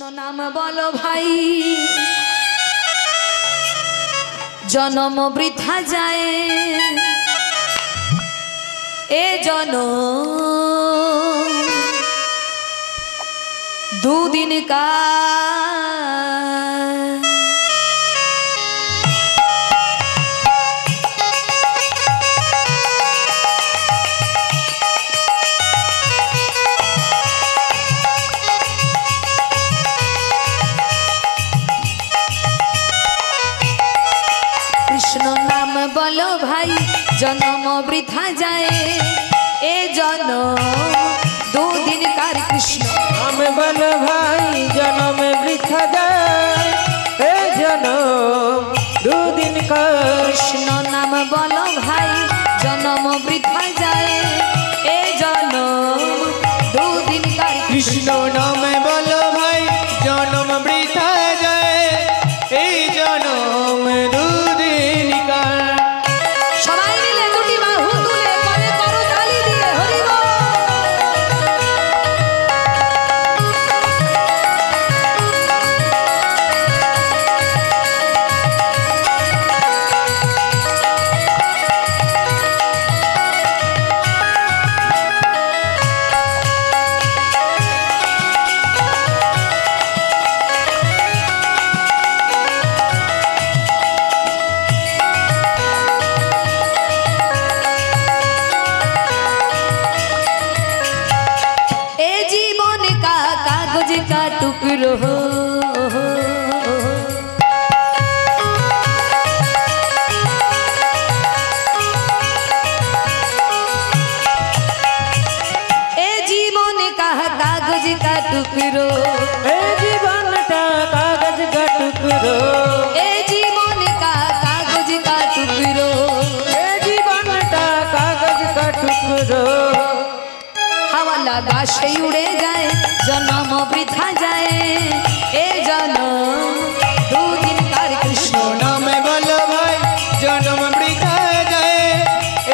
কৃষ্ণ নাম বলো ভাই, জনম বৃথা যায়, এ জনম দুদিন কা কৃষ্ণ নাম বলো ভাই, জনম বৃথা যায়, এ জনম দুদিন কার। কৃষ্ণ নাম বলো ভাই, জনম বৃথা যায়, এ জনম দুদিন কার। কৃষ্ণ নাম বলো ভাই, জনম বৃথা যায়, এ জনম দুদিন কার। কৃষ্ণ নাম বলো ভাই, জনম বৃথা যায়, এই জনম দুদিন কার। সবাই মিলে দুটি বাহু তুলে করে করো তালি দিয়ে হরি বল। ए जीवन का कागज का टुकड़ो हो, ए जीवन का कागज का टुकड़ो, ए जीवन का कागज का टुकड़ो, ए जीवन का कागज का टुकड़ो, ए जीवन का कागज का टुकड़ो। हवा लगा से उड़े जाए, जन्म वृथा जाए, ए जन्म दो दिन कार। कृष्ण नाम बोलो भाई, जन्म वृथा जाए,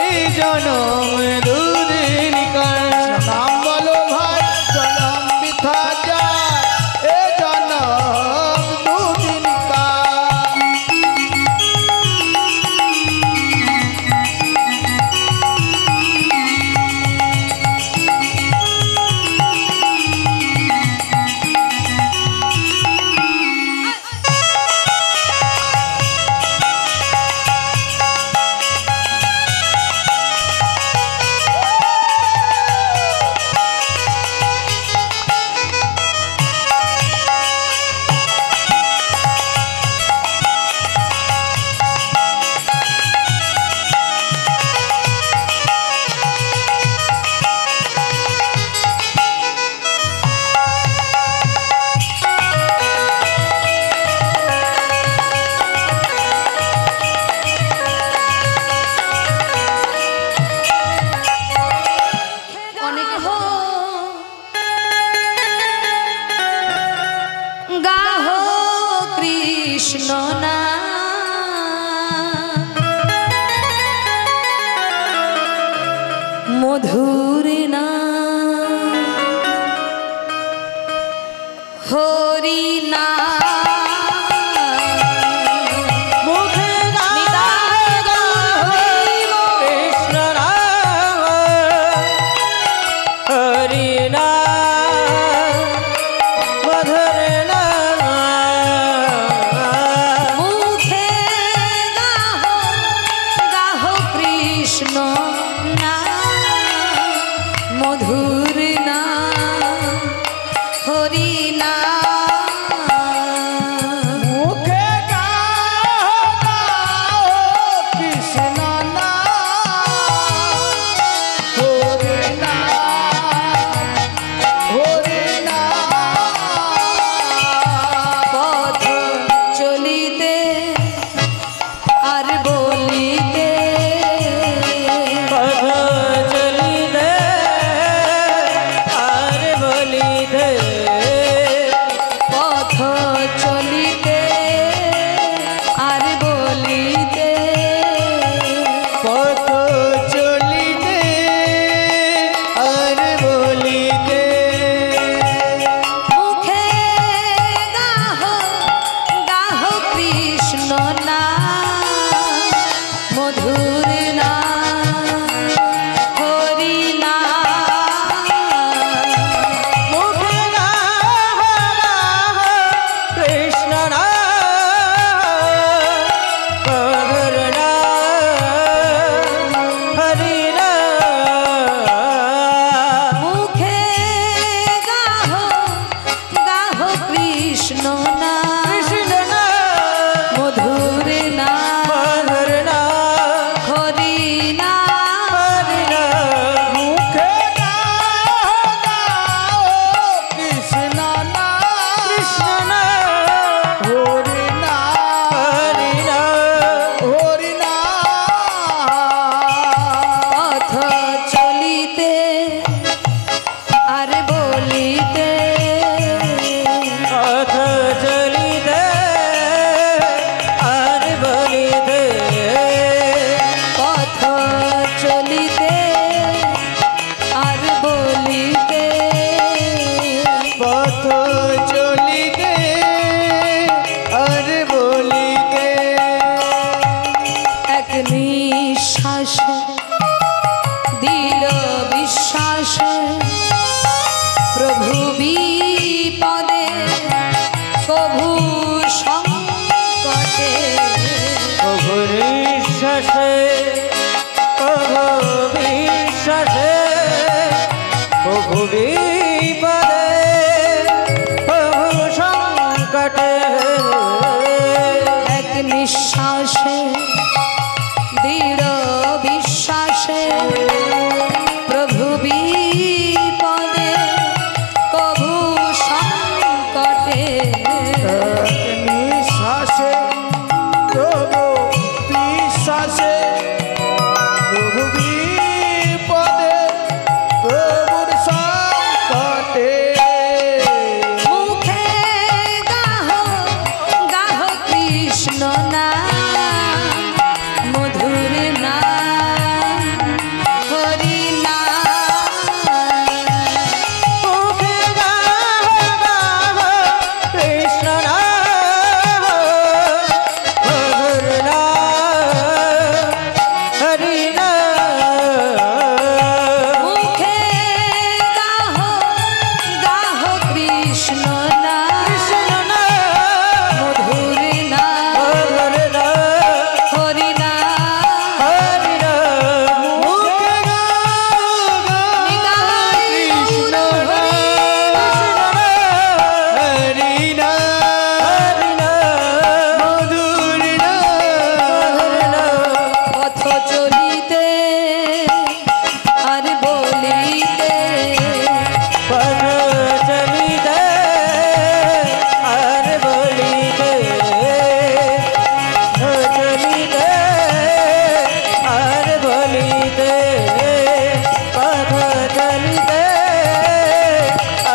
ए जन्म दुदिन कार। नाम बोलो भाई, जन्म वृथा जाए, ए जन्म दुदिन कार। অনেক হো গাহো কৃষ্ণ নাম, মধুর নাম হরি নাম। মুখে নিতাই গৌর হরি বল। কৃষ্ণ নাম, হরি নাম, মধুর নাম। মুখে গাহো গাহো কৃষ্ণ নাম, বহু বিপদে বহু সংকটে এক নিঃশ্বাসে দৃঢ় বিশ্বাসে প্রভু বিপদে কভু সংকটে নিঃশ্বাসে প্রভু বিশ্বাসে প্রভু বিপদে প্রভুর সংকটে মুখে গাহ গাহ কৃষ্ণ নাম মধুর নাম হরি নাম মুখে গাহ গাহ কৃষ্ণ নাম মধুর নাম হরি নাম মুখে গাহ গাহ কৃষ্ণ নাম কৃষ্ণ নাম মধুর নাম মধুর নাম হরি নাম হরি নাম মুখে গাহ গাহ কৃষ্ণ নাম হরি নাম হরি নাম মধুর নাম পথ চলিতে আর বলিতে পথ চলিতে আর বলিতে চলিতে আর বলিতে পথ চলিতে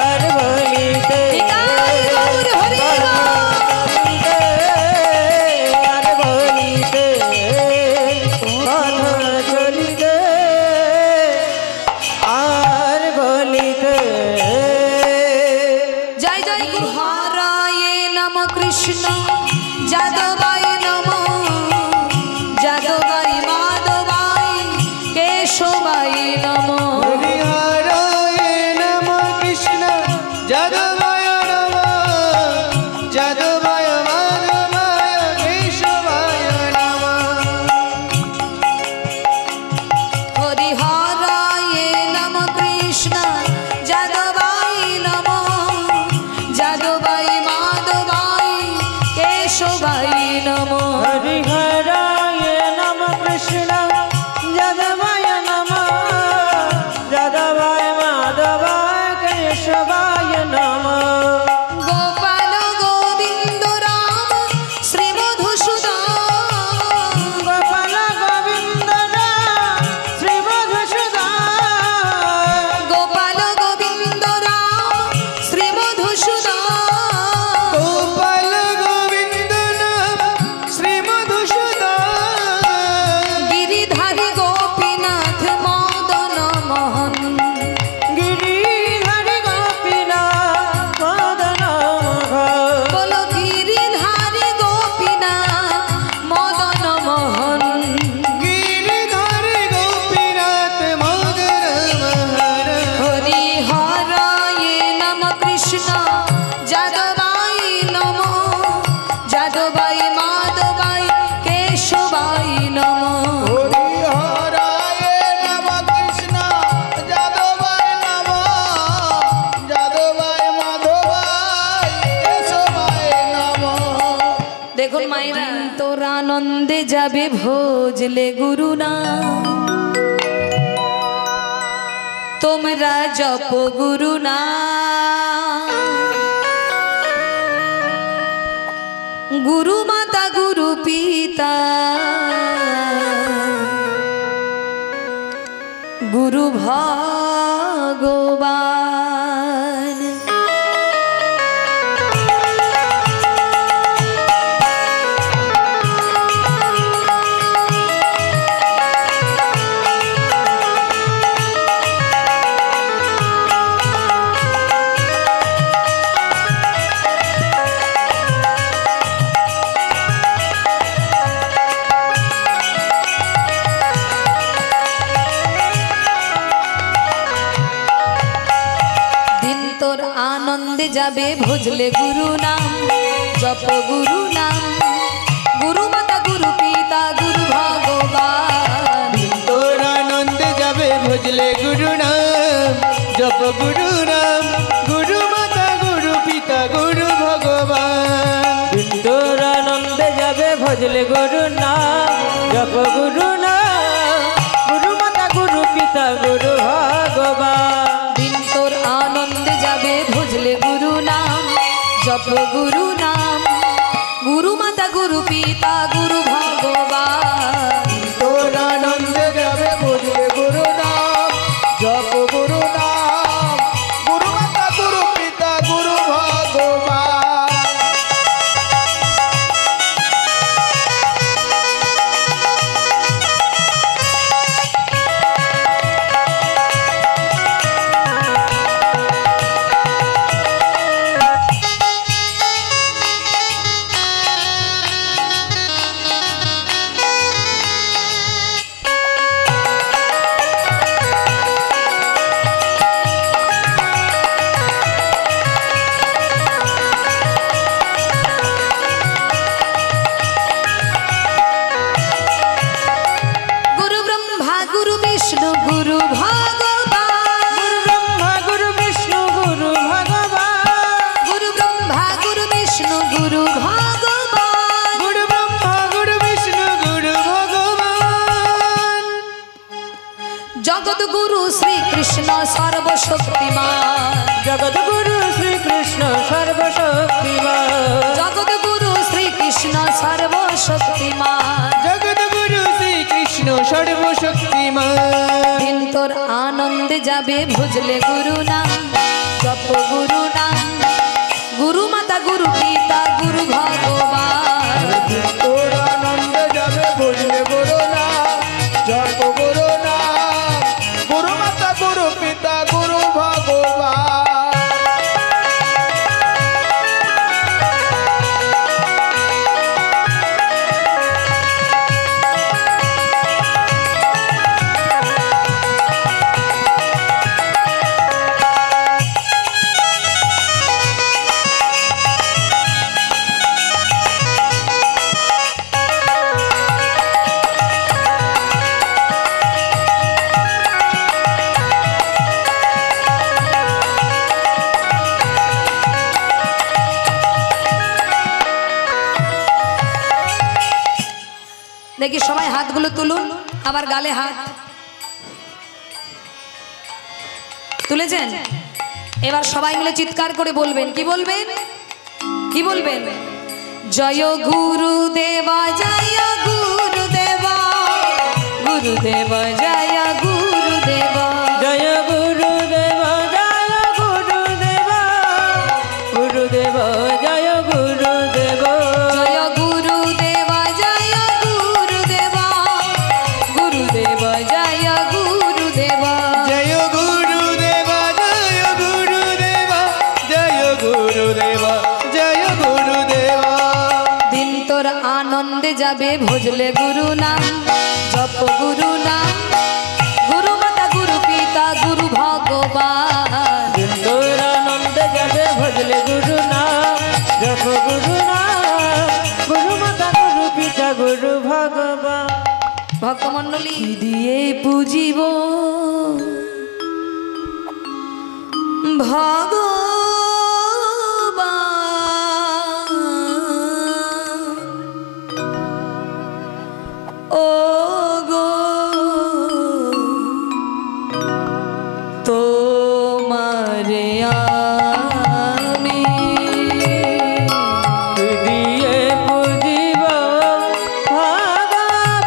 আর বলিতে নিতাই গৌর হরি আর বলিতে পথ চলিতে আর বলিতে জয় জয় গুরু হরায় নম কৃষ্ণ যাদবায় নম যাদবায় মাধবায় কেশবায় নম হরিহরায় নমঃ কৃষ্ণ যাদবায় নমঃ যাদবায় মাধবায় কেশবায় নমঃ হরি হরায় নম কৃষ্ণ যাদবায় নম যাদবায় মাধবায় কেশবায় নম হরিহরায় নমঃ কৃষ্ণ যাদবায় নমঃ যাদবায় মাধবায় কেশবায় নমঃ গোপাল গোবিন্দ রাম শ্রী মধুসূদন গোপাল গোবিন্দ রাম শ্রী মধুসূদন গোপাল গোবিন্দ রাম শ্রী মধুসূদন গোপাল গোবিন্দ নাম শ্রী মধুসূদন গিরিধারী গোপীনাথ মদন মোহন গিরিধারী গোপীনাথ মদন মোহন বলো গিরিধারী গোপীনাথ মদন মোহন গিরিধারী গোপীনাথ মদন মোহন হরি হরায় নম কৃষ্ণ যাদবায় নম যাদবায় মাধবায় কেশবায় নম হরিহরায় নমঃ কৃষ্ণ যাদবায় নমঃ যাদবায় মাধবায় কেশবায় নমঃ দেখুন মায়েরা তোর আনন্দে যাবে ভোজলে গুরু না তোমরা জপ গুরু না গুরু মাতা গুরু পিতা গুরু ভগবান আনন্দে যাবে ভজলে গুরু নাম জপ গুরু নাম গুরু মাতা গুরু পিতা গুরু ভগবান তোর আনন্দে যাবে ভজলে গুরু নাম জপ গুরু নাম, গুরু মাতা গুরু পিতা গুরু ভগবান। দিন তোর আনন্দে যাবে ভজলে গুরু নাম, জপ গুরু নাম, গুরু মাতা গুরু পিতা গুরু ভগবান। দিন তোর আনন্দে যাবে ভজলে গুরু নাম, জপ গুরু নাম, গুরু মাতা গুরু পিতা গুরু ভগবান। তোর আনন্দে যাবে ভজলে গুরু নাম, জপ গুরু নাম, গুরু মাতা গুরু পিতা গুরু ভগবান। গুরু ব্রহ্মা গুরু বিষ্ণু গুরু ভগবান, গুরু ব্রহ্মা গুরু বিষ্ণু গুরু ভগবান, গুরু ব্রহ্মা গুরু বিষ্ণু গুরু ভগবান। গুরু ব্রহ্মা গুরু বিষ্ণু গুরু ভগবান। জগৎ গুরু শ্রীকৃষ্ণ সর্বশক্তিমান, জগৎ গুরু শ্রীকৃষ্ণ সর্বশক্তিমান, জগৎ গুরু শ্রীকৃষ্ণ সর্বশক্তিমান। জগৎ গুরু শ্রীকৃষ্ণ সর্বশক্তিমান। দিন তোর আনন্দে যাবে ভজলে গুরু নাম, জপ গুরু নাম, গুরু মাতা গুরু পিতা গুরু ভগবান। তোর আনন্দে যাবে ভজলে গুরু নাম, জপ গুরু নাম, গুরু মাতা গুরু পিতা গুরু ভগবান। দেখি সবাই হাতগুলো তুলুন, আবার গালে হাত তুলেছেন। এবার সবাই মিলে চিৎকার করে বলবেন, কি বলবেন, কি বলবেন? জয় গুরুদেবা জয় গুরুদেবা, গুরুদেবা জয় গুরুদেবা, জয় গুরুদেবা জয় গুরুদেবা, গুরুদেবা জয় গুরুদেবা, জয় গুরুদেবা জয় গুরুদেবা, গুরুদেবা জয় গুরুদেবা। জয় গুরুদেবা জয় গুরুদেবা, জয় গুরুদেবা জয় গুরুদেবা। দিন তোর আনন্দে যাবে ভজলে গুরু নাম, জপ গুরু নাম, গুরু মাতা গুরু পিতা গুরু ভগবান। দিন তোর আনন্দে যাবে ভজলে গুরু নাম, জপ গুরু নাম, গুরু মাতা গুরু পিতা গুরু ভগবান। ভক্তমণ্ডলী দিয়ে পুজিব ভগবান, ও গো তোমারে আমি দিয়ে পুজিব ভগবান,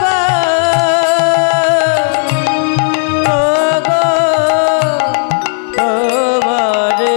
ও গো তোমারে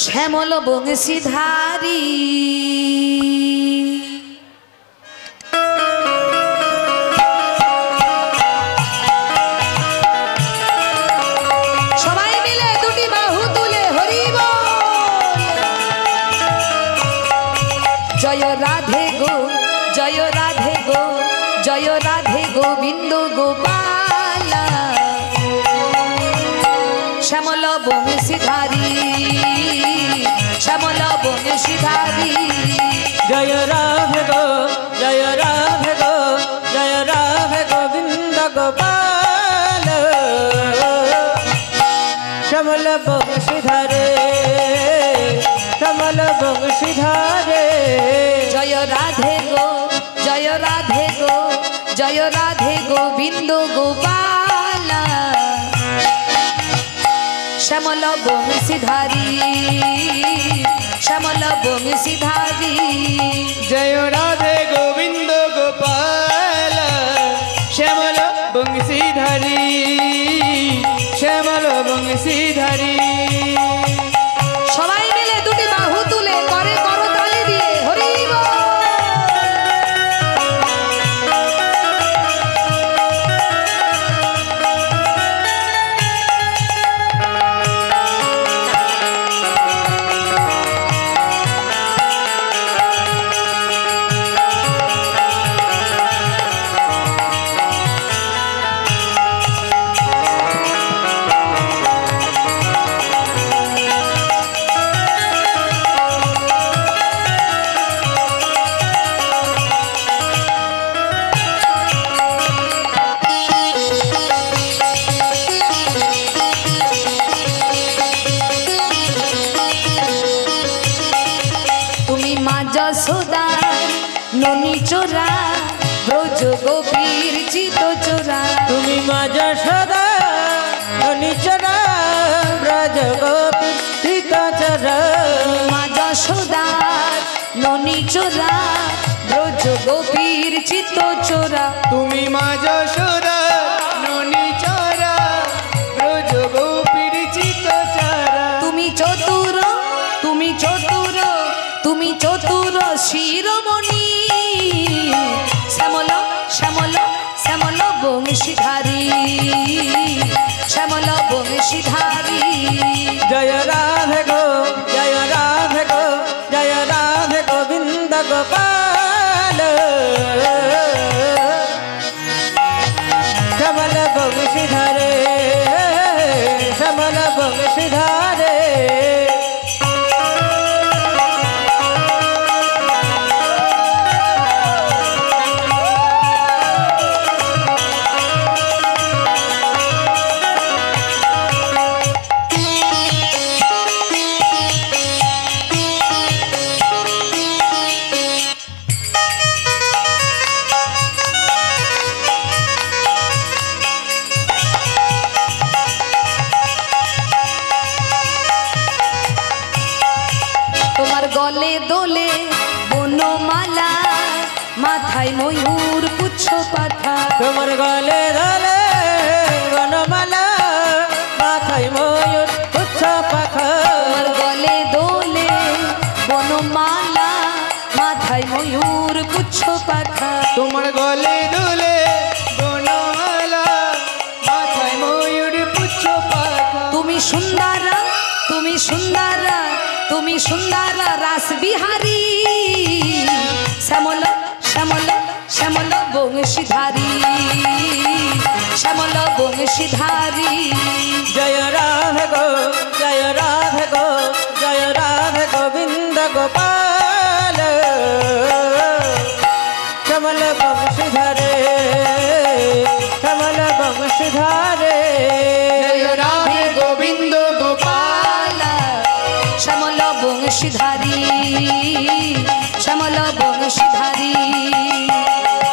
শ্যামল বংশীধারী সবাই মিলে দুটি বাহু তুলে হরি বল। জয় রাধে গো জয় রাধে গো জয় রাধে গোবিন্দ গোপাল শ্যামল বংশীধারী শ্যামল বংশীধারী জয় রাধে গো জয় রাধে গো জয় রাধে গোবিন্দ গোপাল শ্যামল বংশীধারে শ্যামল বংশীধারে জয় রাধে গো জয় রাধে গো জয় রাধে গোবিন্দ গোপাল শ্যামল বংশীধারী শ্যামল বংশীধারী জয় রাধে গোবিন্দ গোপাল শ্যামল বংশীধারী শ্যামল বংশীধারী সবাই মিলে দুটি বাহু তুলে করে করতালি দিয়ে হরি বল। তুমি মা যশোদা ননি চোরা ব্রজ গোপীর চিত চোরা তুমি মা যশোদা নিচরা ব্রজ গোপী সীতাচরা মা যশোদা ননি চোরা ব্রজ গোপীর চিত চোরা তুমি মা যশোদা ননি চরা ব্রজ গোপীর চিতচারা তুমি চতুর তুমি চতুর তুমি চতুর শিরোমণি শ্যামল শ্যামল শ্যামল বংশীধারী শ্যামল বংশীধারী জয় রাধে গো জয় রাধে গো জয় রাধে গোবিন্দ গোপাল শ্যামল বংশীধারে শ্যামল বংশীধারে তোমার গলে দোলে বনমালা মাথায় ময়ূর পুচ্ছ পাখা তোমার গলে ধলে বনমালা মাথায় ময়ূর পুচ্ছ পাখা তোমার গলে দোলে বনমালা মাথায় ময়ূর পুচ্ছ পাখা তোমার গলে দুলে বনমালা মাথায় ময়ূর পুচ্ছ পাখা তুমি সুন্দরা তুমি সুন্দরা তুমি সুন্দরা রাস বিহারী শ্যামল শ্যামল শ্যামল বংশীধারী শ্যামল বংশীধারী জয় রাধে গো জয় রাধে গো জয় রাধে গোবিন্দ গোপাল কমল বংশীধারে কমল বংশীধারে জয় রাধে গোবিন্দ গোপাল শ্যামল বংশীধারী শ্যামল বংশীধারী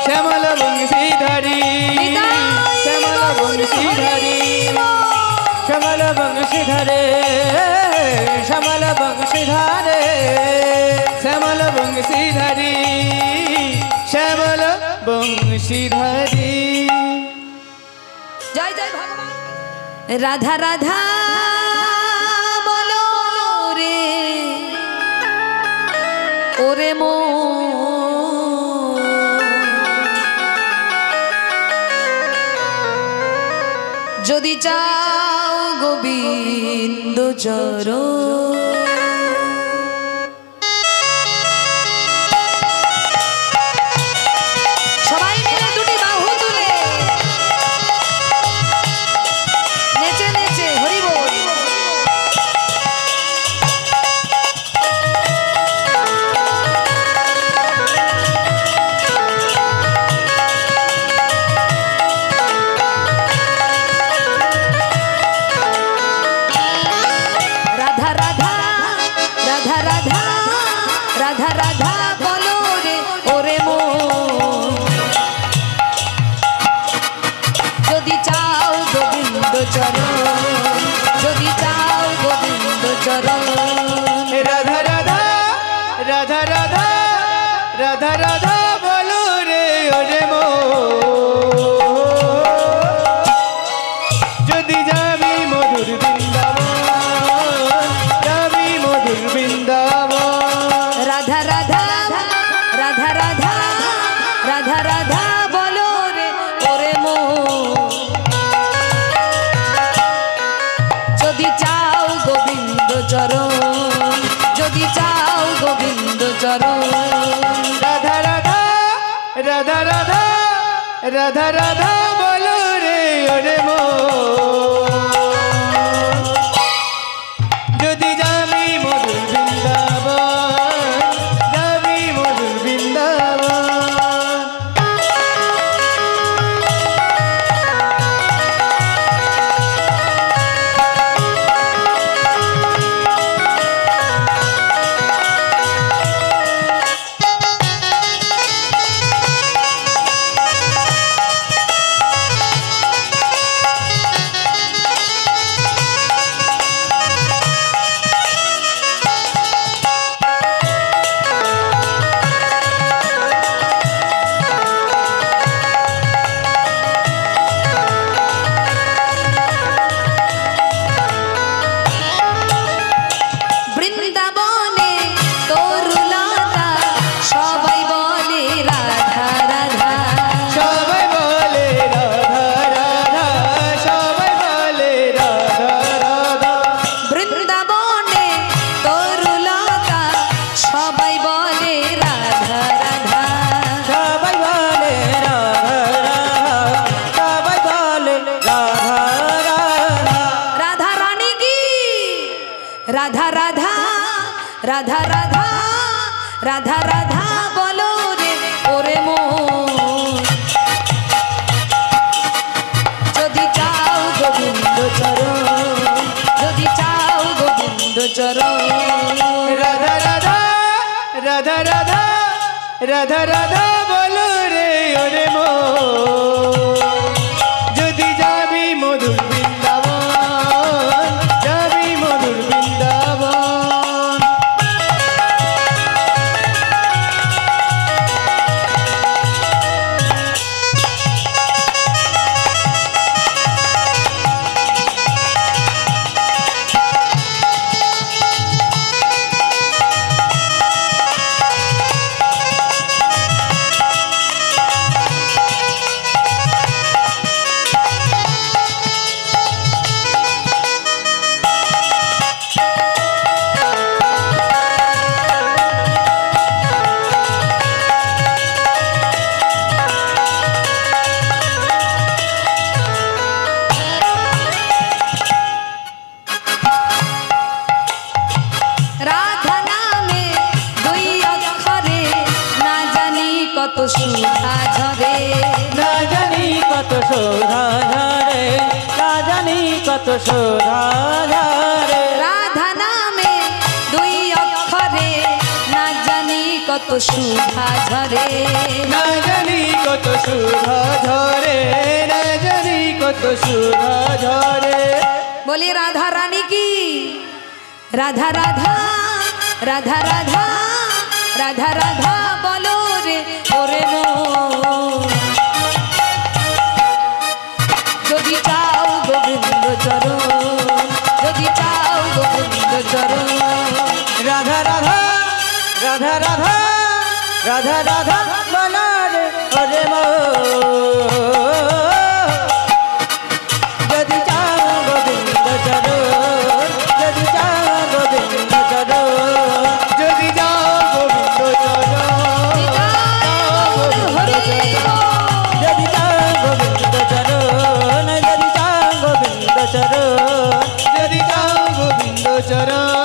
শ্যামল বংশীধারী শ্যামল বংশীধারী শ্যামল বংশীধারে শ্যামল বংশীধারে শ্যামল বংশীধারী শ্যামল বংশীধারী জয় জয় ভগবান রাধা রাধা বলো রে ওরে মো যদি চাও গোবিন্দ চরণ সবাই মিলে দুটি বাহু তুলে নেচে নেচে হরি বল। রাধা রাধা রাধা রাধা রাধা রাধা বলো রে ওরে মো যদি চাও গোবিন্দ চরণ যদি চাও গোবিন্দ চরণ রাধা রাধা রাধা রাধা রাধা রাধা বলো রে ওরে মো যদি যাবি মধুর বৃন্দাবন যাবি মধুর বৃন্দাবন রাধা রাধা রাধা রাধা রাধা রাধা বলো রে ওরে মো যদি চাও গোবিন্দ চরণ যদি চাও গোবিন্দ চরণ রাধা রাধা রাধা রাধা রাধা রাধা বলো রে ওরে মো যদি যাবি মধুর বৃন্দাবন যাবি মধুর বৃন্দাবন বৃন্দাবনে তরুলতা সবাই বলে রাধা রাধা সবাই বলে রাধা রাধা সবাই বলে রাধা রাধা বৃন্দাবনে তরুলতা সবাই বলে রাধা রাধা সবাই বলে রাধা রাধা সবাই বলে রাধা রাধা রাধা রানী কি রাধা রাধা রাধা রাধা রাধা রাধা বলো রে ওরে মো যদি চাও গোবিন্দ চরণ যদি চাও গোবিন্দ চরণ রাধা রাধা রাধা রাধা রাধা রাধা বলো রে ওরে মো যদি যাবি মধুর বৃন্দাবন যাবি মধুর বৃন্দাবন রাধা নামে দুই অক্ষরে না জানি কত সুধা ঝরে না জানি কত শোধা ঝরে না জানি কত শোধা ঝরে রাধা নামে দুই অক্ষরে না জানি কত সুধা ঝরে না জানি কত শোধা ঝরে না জানি কত শোধা ঝরে বলি রাধা রানী কি রাধা রাধা রাধা রাধা রাধা রাধা বলো রে ওরে মো যদি চাও গোবিন্দ চরণ যদি চাও গোবিন্দ চরণ রাধা রাধা রাধা রাধা রাধা রাধা বলো রে ওরে মো যদি চাও গোবিন্দ চরণ যদি চাও গোবিন্দ চরণ যদি যাও গোবিন্দ চরণ যদি চাও গোবিন্দ চরণ যদি চাও গোবিন্দ চরণ যদি যাও গোবিন্দ চরণ